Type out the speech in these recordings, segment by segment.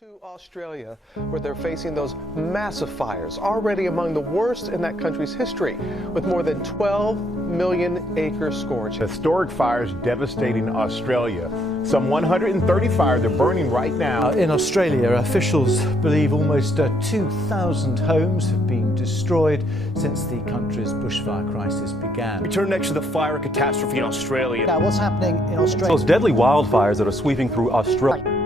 To Australia, where they're facing those massive fires, already among the worst in that country's history, with more than 12 million acres scorched. Historic fires devastating Australia. Some 130 fires are burning right now. In Australia, officials believe almost 2,000 homes have been destroyed since the country's bushfire crisis began. We turn next to the fire catastrophe in Australia. Now, what's happening in Australia? Those deadly wildfires that are sweeping through Australia.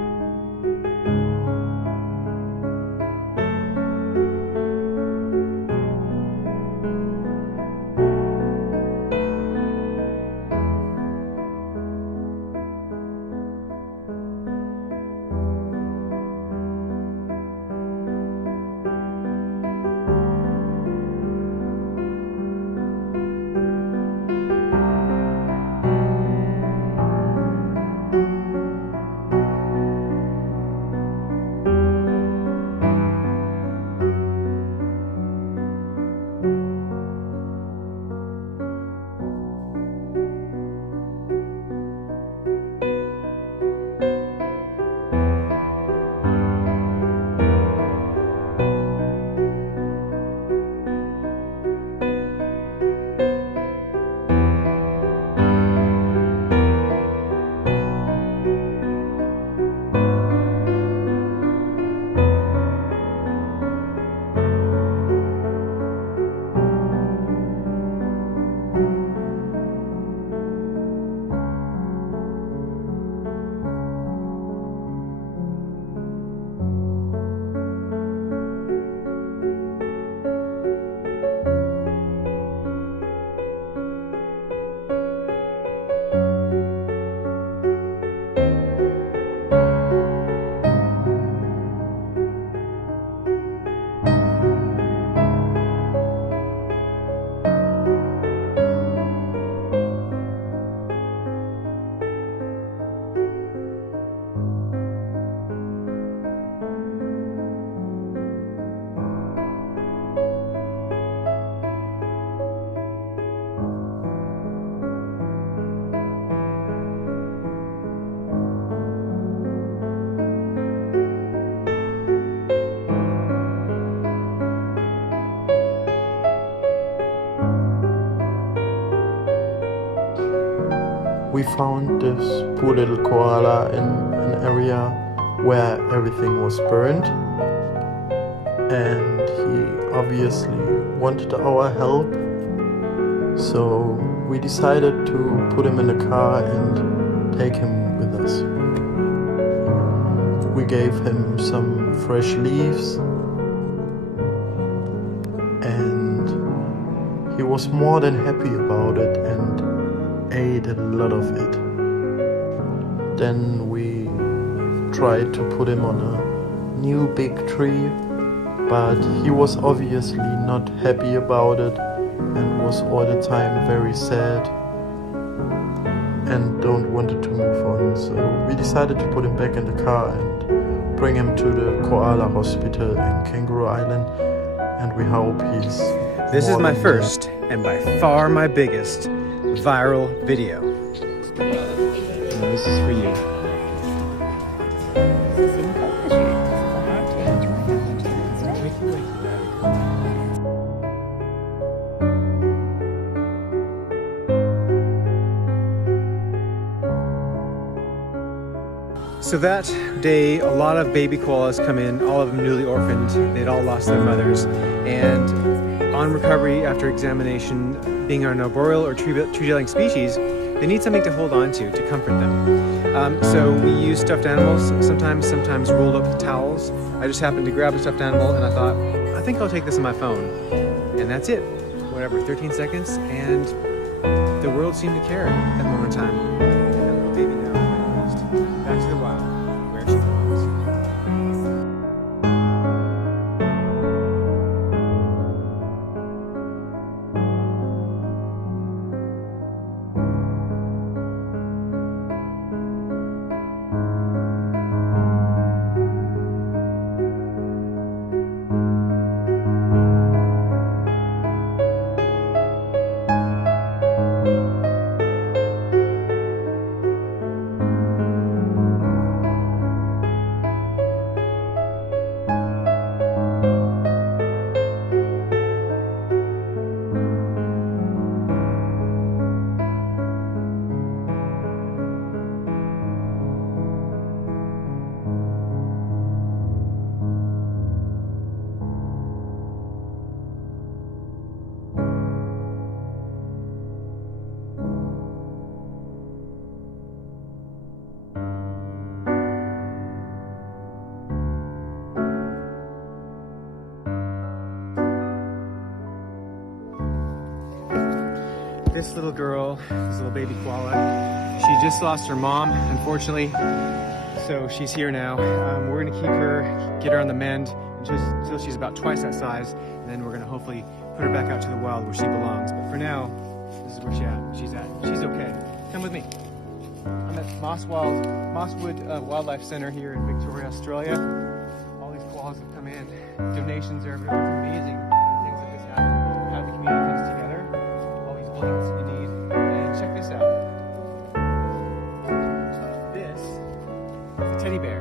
We found this poor little koala in an area where everything was burned, and he obviously wanted our help, so we decided to put him in a car and take him with us. We gave him some fresh leaves, and he was more than happy about it and ate a lot of it. Then we tried to put him on a new big tree, but he was obviously not happy about it and was all the time very sad and don't wanted to move on. So we decided to put him back in the car and bring him to the koala hospital in Kangaroo Island, and we hope he's... This is my first, and by far my biggest, viral video. And this is for you. So that day, a lot of baby koalas come in, all of them newly orphaned. They'd all lost their mothers. And on recovery, after examination, being an arboreal or tree-dwelling species, they need something to hold on to comfort them. So we use stuffed animals, sometimes rolled up towels. I just happened to grab a stuffed animal and I thought, I think I'll take this on my phone. And that's it. Whatever, 13 seconds, and the world seemed to care at that moment in time. And that little baby now, at least, back to the wild, where she belongs. this little girl, this little baby koala, she just lost her mom, unfortunately, so she's here now. We're gonna keep her, get her on the mend until she's about twice that size, and then we're gonna hopefully put her back out to the wild where she belongs. But for now, this is where she's at. She's okay. Come with me. I'm at Mosswood Wildlife Center here in Victoria, Australia. All these koalas have come in. Donations are everywhere. It's amazing when things like this happen. How the community comes together. All these blankets that you need. And check this out. This is a teddy bear.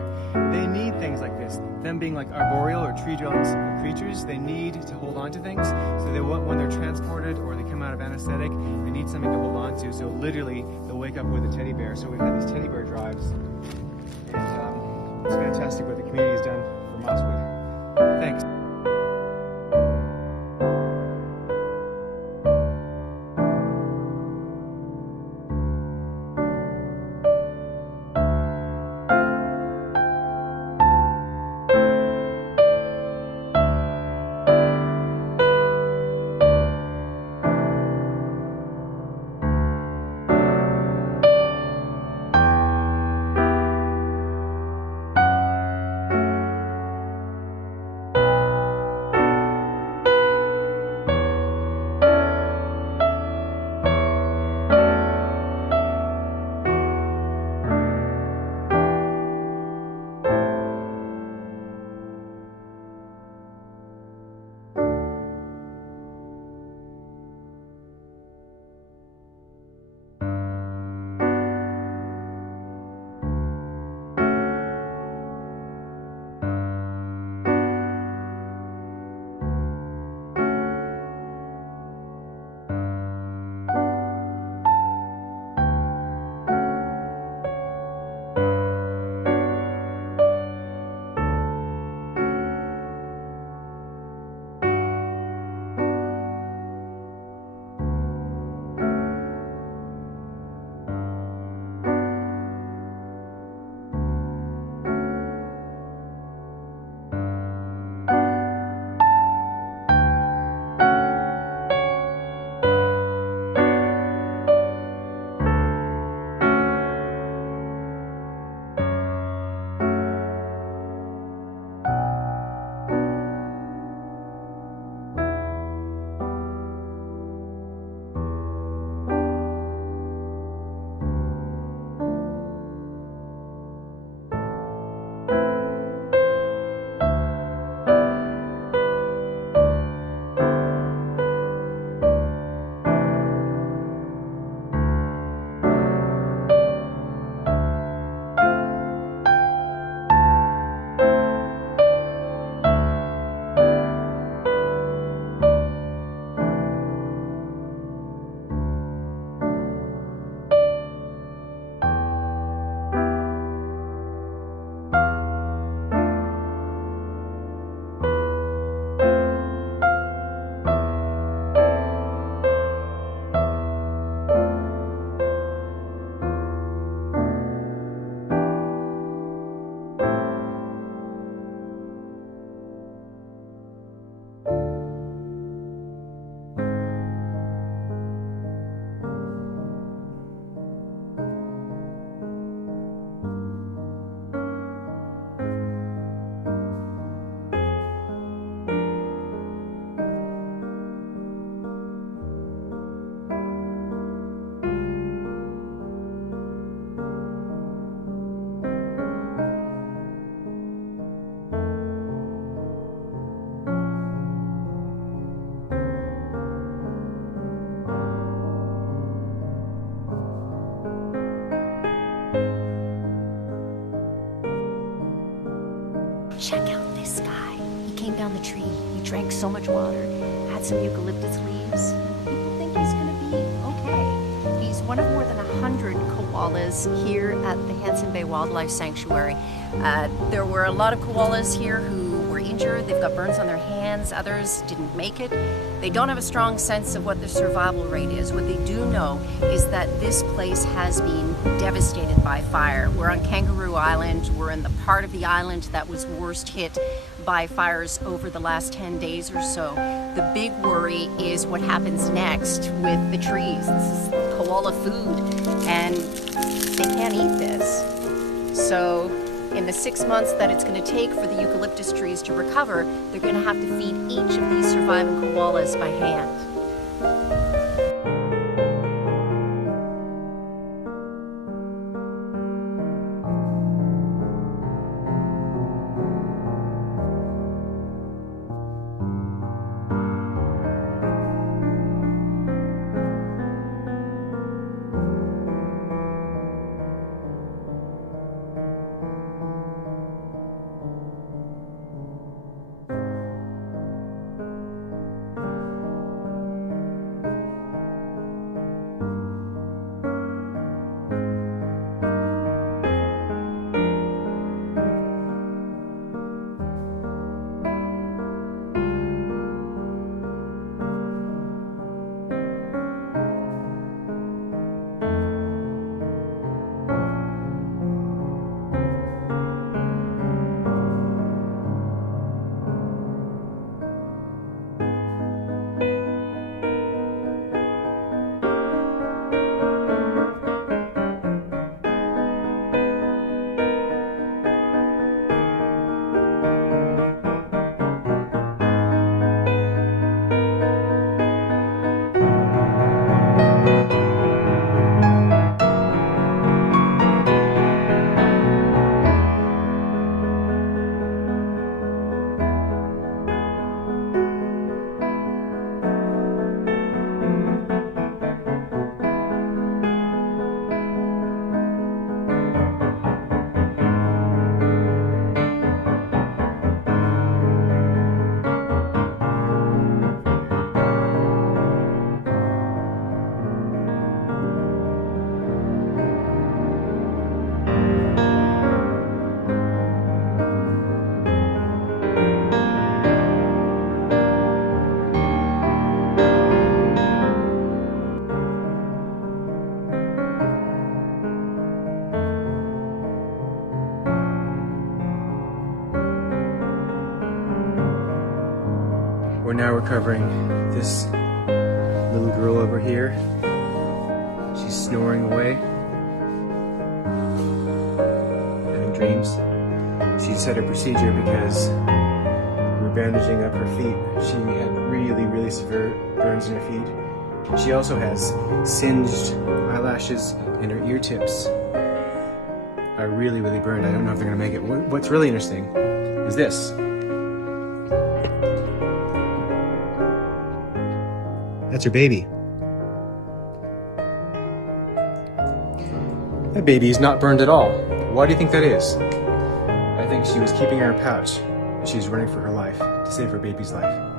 They need things like this. Them being like arboreal or tree-dwelling creatures, they need to hold on to things. So they want, when they're transported or they come out of anesthetic, they need something to hold on to. So literally, they'll wake up with a teddy bear. So we've had these teddy bear drives. And it's fantastic what the community has done for Mosswood. Thanks. Check out this guy. He came down the tree. He drank so much water, had some eucalyptus leaves. People think he's gonna be okay. He's one of more than 100 koalas here at the Hanson Bay Wildlife Sanctuary. There were a lot of koalas here who were injured. They've got burns on their hands. Others didn't make it. They don't have a strong sense of what the survival rate is. What they do know is that this place has been devastated by fire. We're on Kangaroo Island. We're in the part of the island that was worst hit by fires over the last 10 days or so. The big worry is what happens next with the trees. This is koala food, and they can't eat this. So in the 6 months that it's going to take for the eucalyptus trees to recover, they're going to have to feed each of these surviving koalas by hand. We're now recovering this little girl over here. She's snoring away, having dreams. She's had a procedure because we're bandaging up her feet. She had really severe burns in her feet. She also has singed eyelashes, and her ear tips are really burned. I don't know if they're gonna make it. What's really interesting is this. That's her baby. That baby is not burned at all. Why do you think that is? I think she was keeping her pouch and she's running for her life to save her baby's life.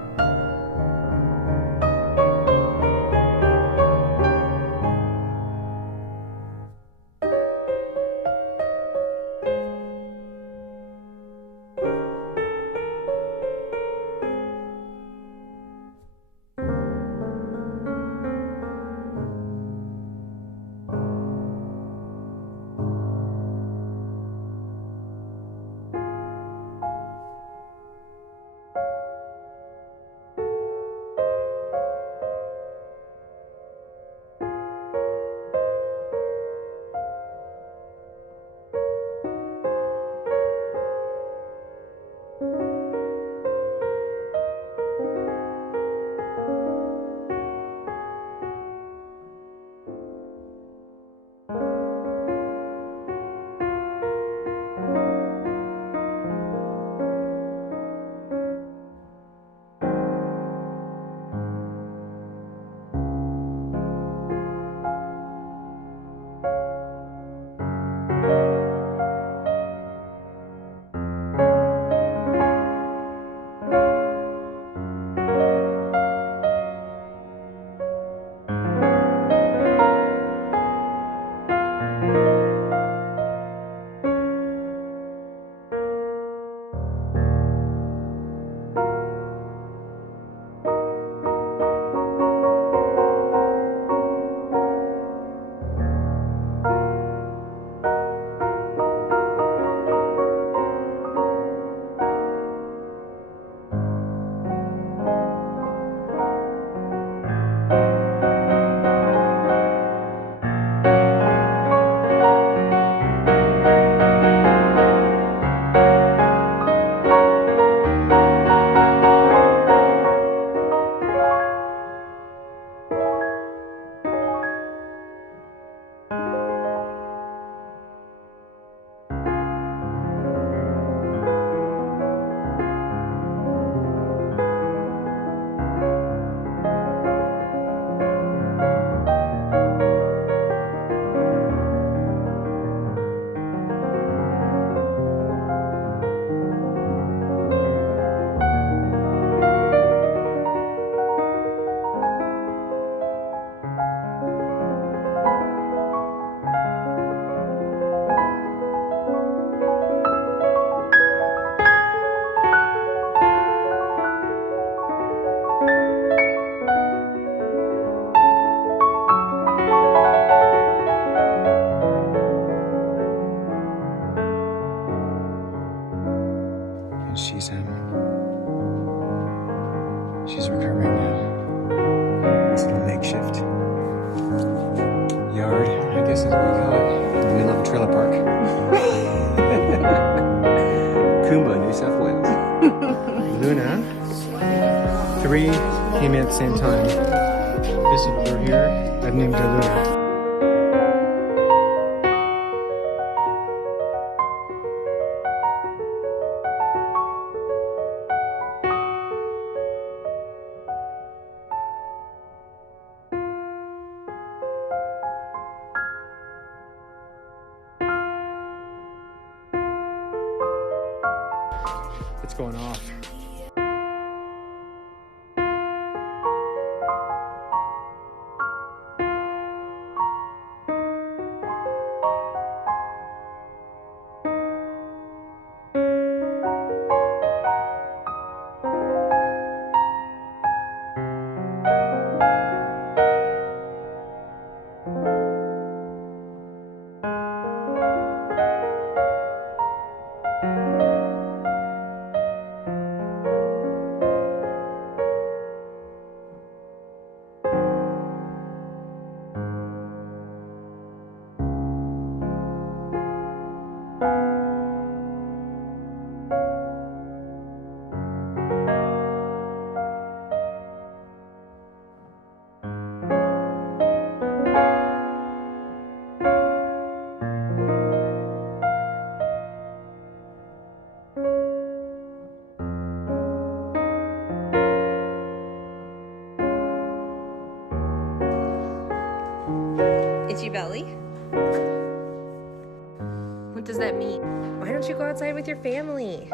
she's recovering now. This little makeshift yard, I guess is what we call it, in the middle of a trailer park. Coomba, New South Wales. Luna. 3 came in at the same time. This little girl here, I've named her Luna. It's going off. Itchy belly? What does that mean? Why don't you go outside with your family?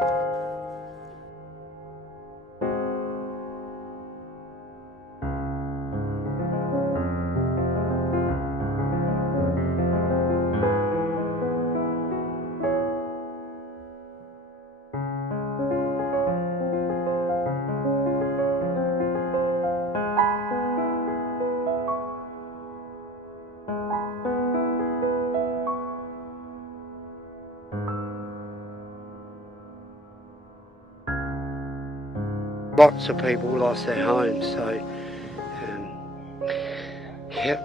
Lots of people lost their homes, so yep.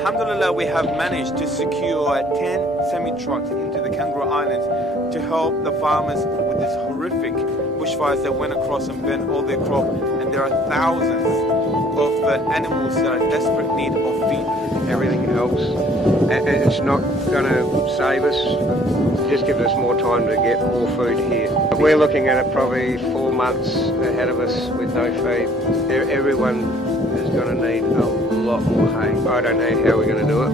Alhamdulillah, we have managed to secure 10 semi-trucks into the Kangaroo Islands to help the farmers with this horrific bushfires that went across and burnt all their crop, and there are thousands of animals that are in desperate need of feed. Everything helps. It's not going to save us, just gives us more time to get more food here. We're looking at it probably 4 months ahead of us with no feed. Everyone is going to need a lot more hay. I don't know how we're going to do it.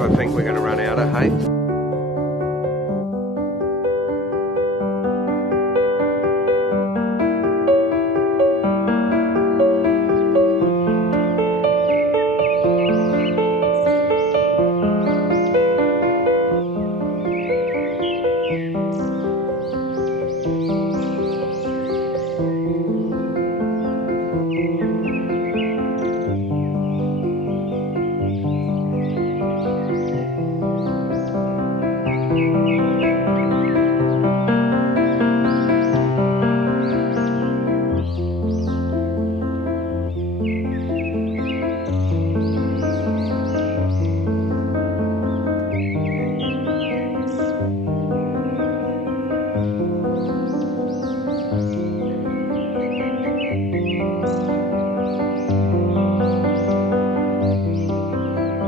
I think we're going to run out of hay.